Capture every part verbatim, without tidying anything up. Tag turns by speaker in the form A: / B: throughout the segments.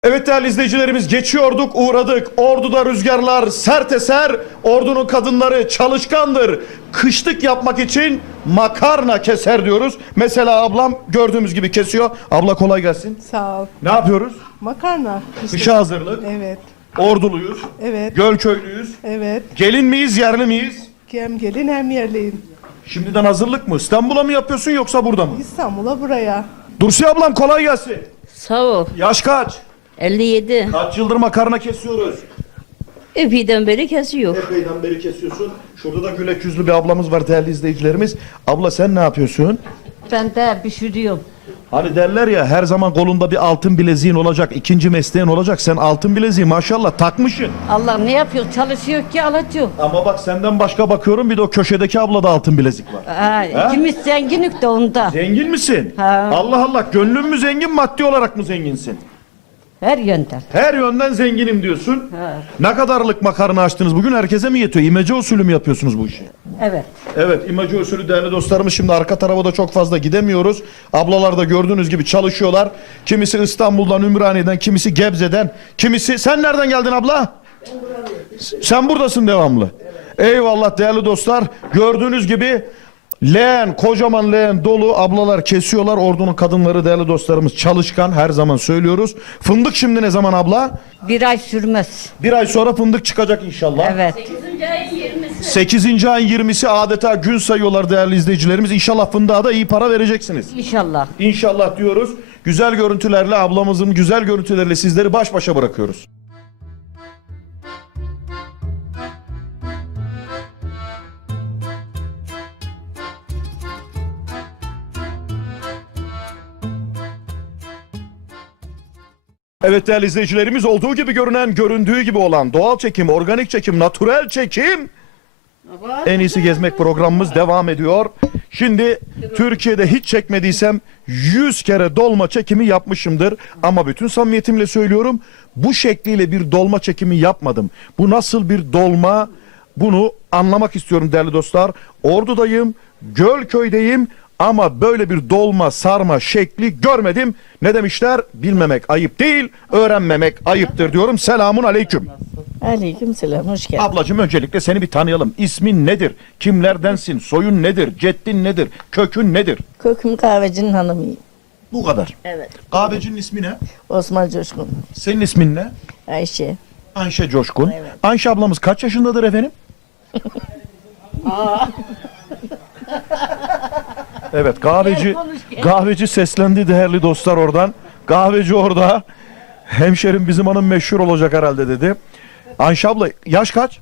A: Evet değerli izleyicilerimiz, geçiyorduk uğradık. Ordu'da rüzgarlar sert eser. Ordunun kadınları çalışkandır. Kışlık yapmak için makarna keser diyoruz. Mesela ablam gördüğümüz gibi kesiyor. Abla kolay gelsin.
B: Sağ ol.
A: Ne yapıyoruz?
B: Makarna. işte.
A: Kışa hazırlık.
B: Evet.
A: Orduluyuz.
B: Evet.
A: Gölköylüyüz.
B: Evet.
A: Gelin miyiz, yerli miyiz?
B: Hem gelin hem yerliyim.
A: Şimdiden hazırlık mı? İstanbul'a mı yapıyorsun yoksa burada mı?
B: İstanbul'a buraya.
A: Dursi ablam kolay gelsin.
C: Sağ ol.
A: Yaş kaç?
C: elli yedi.
A: Kaç yıldır makarna kesiyoruz?
C: Epeyden beri kesiyor.
A: Epeyden beri kesiyorsun. Şurada da gülek yüzlü bir ablamız var değerli izleyicilerimiz. Abla sen ne yapıyorsun?
C: Ben de pişiriyorum.
A: Hani derler ya, her zaman kolunda bir altın bileziğin olacak, ikinci mesleğin olacak. Sen altın bileziği maşallah takmışsın.
C: Allah ne yapıyor? Çalışıyor ki alacak.
A: Ama bak, senden başka bakıyorum, bir de o köşedeki ablada altın bilezik var.
C: Ha, ikimiz zenginlik de onda.
A: Zengin misin?
C: Ha.
A: Allah Allah, gönlün mü zengin, maddi olarak mı zenginsin?
C: Her yönden.
A: Her yönden zenginim diyorsun.
C: Ha.
A: Ne kadarlık makarna açtınız bugün, herkese mi yetiyor? İmece usulü mü yapıyorsunuz bu işi?
C: Evet.
A: Evet, imece usulü değerli dostlarımız. Şimdi arka tarafa da çok fazla gidemiyoruz. Ablalar da gördüğünüz gibi çalışıyorlar. Kimisi İstanbul'dan, Ümraniye'den, kimisi Gebze'den, kimisi... Sen nereden geldin abla? Sen buradasın devamlı. Eyvallah değerli dostlar. Gördüğünüz gibi leğen, kocaman leğen dolu, ablalar kesiyorlar. Ordunun kadınları değerli dostlarımız çalışkan, her zaman söylüyoruz. Fındık şimdi ne zaman abla?
C: Bir ay sürmez.
A: Bir ay sonra fındık çıkacak inşallah.
C: Evet.
A: sekizinci ayın yirmisi adeta gün sayıyorlar değerli izleyicilerimiz. İnşallah fındığa da iyi para vereceksiniz.
C: İnşallah.
A: İnşallah diyoruz. Güzel görüntülerle, ablamızın güzel görüntüleriyle sizleri baş başa bırakıyoruz. Evet değerli izleyicilerimiz, olduğu gibi görünen, göründüğü gibi olan doğal çekim, organik çekim, natürel çekim, en iyisi gezmek programımız devam ediyor. Şimdi Türkiye'de hiç çekmediysem yüz kere dolma çekimi yapmışımdır. Ama bütün samimiyetimle söylüyorum, bu şekliyle bir dolma çekimi yapmadım. Bu nasıl bir dolma, bunu anlamak istiyorum değerli dostlar. Ordu'dayım, Gölköy'deyim. Ama böyle bir dolma sarma şekli görmedim. Ne demişler? Bilmemek ayıp değil, öğrenmemek ayıptır diyorum. Selamun aleyküm.
D: Aleyküm selam, hoş geldin.
A: Ablacığım, öncelikle seni bir tanıyalım. İsmin nedir? Kimlerdensin? Soyun nedir? Ceddin nedir? Kökün nedir?
D: Köküm kahvecinin hanımıyım.
A: Bu kadar.
D: Evet.
A: Kahvecinin ismi ne?
D: Osman Coşkun,
A: Senin ismin ne?
D: Ayşe.
A: Ayşe Coşkun.
D: Evet.
A: Ayşe ablamız kaç yaşındadır efendim? Evet, kahveci kahveci seslendi değerli dostlar oradan. Kahveci orada. Hemşerim bizim hanım meşhur olacak herhalde dedi. Ayşe abla yaş kaç?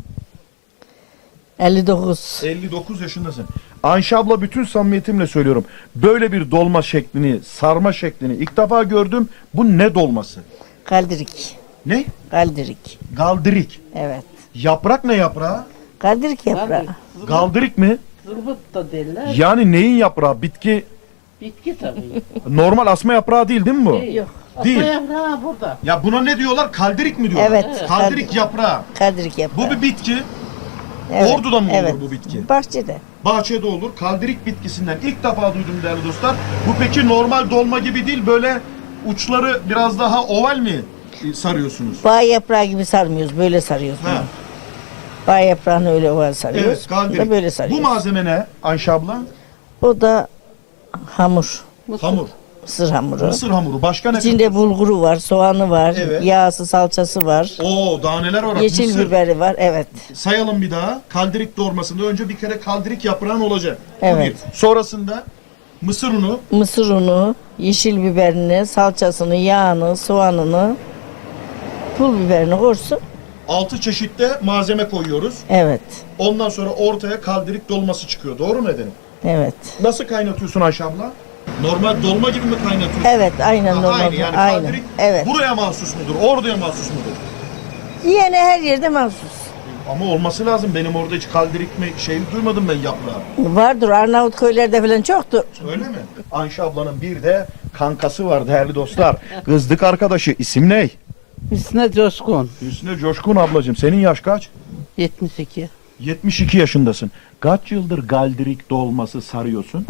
D: elli dokuz.
A: elli dokuz yaşındasın. Ayşe abla, bütün samimiyetimle söylüyorum. Böyle bir dolma şeklini, sarma şeklini ilk defa gördüm. Bu ne dolması?
D: Kaldirik.
A: Ne?
D: Kaldirik.
A: Galdirik.
D: Evet.
A: Yaprak ne yaprağı?
D: Kaldirik yaprağı.
A: Galdirik mi?
E: Zırbıt da derler.
A: Yani neyin yaprağı? Bitki,
E: Bitki tabii.
A: normal asma yaprağı değil değil mi bu?
E: Yok.
A: Değil.
E: Asma yaprağı burada.
A: Ya buna ne diyorlar? Kaldirik mi diyorlar?
D: Evet.
A: Kaldirik yaprağı.
D: Kaldirik yaprağı.
A: Bu bir bitki.
D: Evet,
A: Ordu'da mı olur
D: evet.
A: bu bitki?
D: Bahçede.
A: Bahçede olur. Kaldirik bitkisinden ilk defa duydum değerli dostlar. Bu peki normal dolma gibi değil, böyle uçları biraz daha oval mi sarıyorsunuz?
D: Bağ yaprağı gibi sarmıyoruz, böyle sarıyoruz bunu.
A: Ha.
D: Bağ yaprağını öyle oval sarıyoruz.
A: Evet,
D: bunu
A: kaldirik.
D: da böyle
A: Bu
D: sarıyoruz.
A: malzeme ne Ayşe abla?
D: O da hamur.
A: Hamur.
D: Mısır hamuru.
A: Mısır hamuru. Başka ne?
D: İçinde bulguru var, soğanı var,
A: Evet.
D: yağsı, salçası var.
A: Oo, daha neler var?
D: Yeşil
A: Mısır.
D: biberi var, evet.
A: Sayalım bir daha. Kaldirik doğurmasında önce bir kere kaldirik yaprağın olacak. Bu
D: Evet.
A: bir. Sonrasında mısır unu,
D: Mısır unu, yeşil biberini, salçasını, yağını, soğanını, pul biberini korsun.
A: altı çeşitte malzeme koyuyoruz.
D: Evet,
A: Ondan sonra ortaya kaldirik dolması çıkıyor. Doğru mu efendim?
D: evet.
A: Nasıl kaynatıyorsun Ayşe abla? Normal dolma gibi mi kaynatıyorsun?
D: Evet, aynen
A: Ha,
D: normal.
A: aynı yani
D: aynen.
A: kaldirik
D: Evet.
A: buraya mahsus mudur? Orduya mahsus mudur?
D: Yine her yerde mahsus.
A: Ama olması lazım. Benim orada hiç kaldirik mi şey duymadım ben yaprağı.
D: Vardır, Arnavut köylerde falan çoktur.
A: Öyle mi? Ayşe ablanın bir de kankası var değerli dostlar. Kızlık arkadaşı. İsim ne?
E: Hüsnü Coşkun.
A: Hüsnü Coşkun ablacığım. Senin yaş kaç?
E: yetmiş iki.
A: yetmiş iki yaşındasın. Kaç yıldır galdirik dolması sarıyorsun?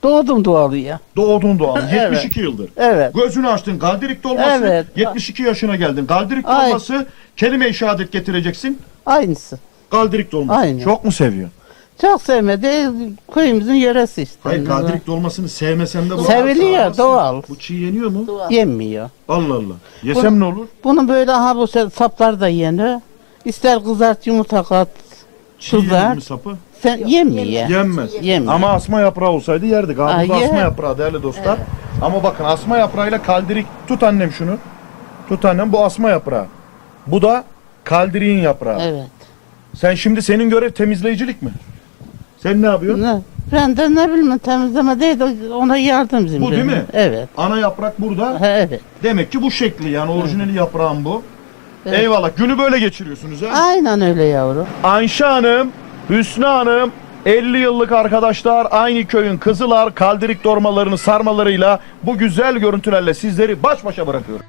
E: Doğdum doğalı ya.
A: Doğdun doğal.
E: Evet.
A: yetmiş iki yıldır.
E: Evet.
A: Gözünü açtın Galdirik dolması.
E: Evet.
A: yetmiş iki yaşına geldin. Galdirik
E: Ay.
A: dolması kelime-i şehadet getireceksin.
E: Aynısı.
A: Galdirik dolması.
E: Aynen.
A: Çok mu seviyorsun?
E: Çok sevmedi. Köyümüzün yöresi işte.
A: Hayır Galdirik dolmasını sevmesen de bu.
E: Seviliyor, doğal.
A: Bu çiğ yeniyor mu?
E: Yemiyor.
A: Allah Allah. Yesem ne olur?
E: Bunu böyle aha bu se- saplar da yenir. İster kızart yumurta kat.
A: Çiğ yenir
E: Kızar.
A: mi sapı?
E: Sen yemiyor.
A: Yenmez.
E: Yemiyor.
A: Ama asma yaprağı olsaydı yerdik. Abi
E: Ay,
A: bu asma
E: ye.
A: yaprağı değerli dostlar. Ama bakın asma yaprağıyla kaldirik. Tut annem şunu. Tut annem, bu asma yaprağı. Bu da kaldiriğin yaprağı.
E: Evet.
A: Sen şimdi, senin görev temizleyicilik mi? Sen ne yapıyorsun?
E: Ne? Ben de ne bileyim temizleme değil de ona yardımcıyım.
A: Bu değil
E: ben.
A: mi?
E: Evet.
A: Ana yaprak burada.
E: Ha, evet.
A: Demek ki bu şekli, yani orijinali yaprağın bu.
E: Evet.
A: Eyvallah. Günü böyle geçiriyorsunuz ha?
E: Aynen öyle yavrum.
A: Ayşe Hanım, Hüsnü Hanım, elli yıllık arkadaşlar, aynı köyün kızılar, kaldirik dormalarını sarmalarıyla bu güzel görüntülerle sizleri baş başa bırakıyorum.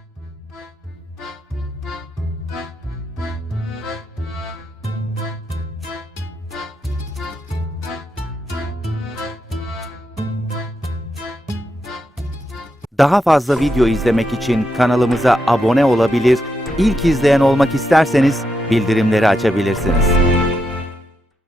F: Daha fazla video izlemek için kanalımıza abone olabilir, ilk izleyen olmak isterseniz bildirimleri açabilirsiniz.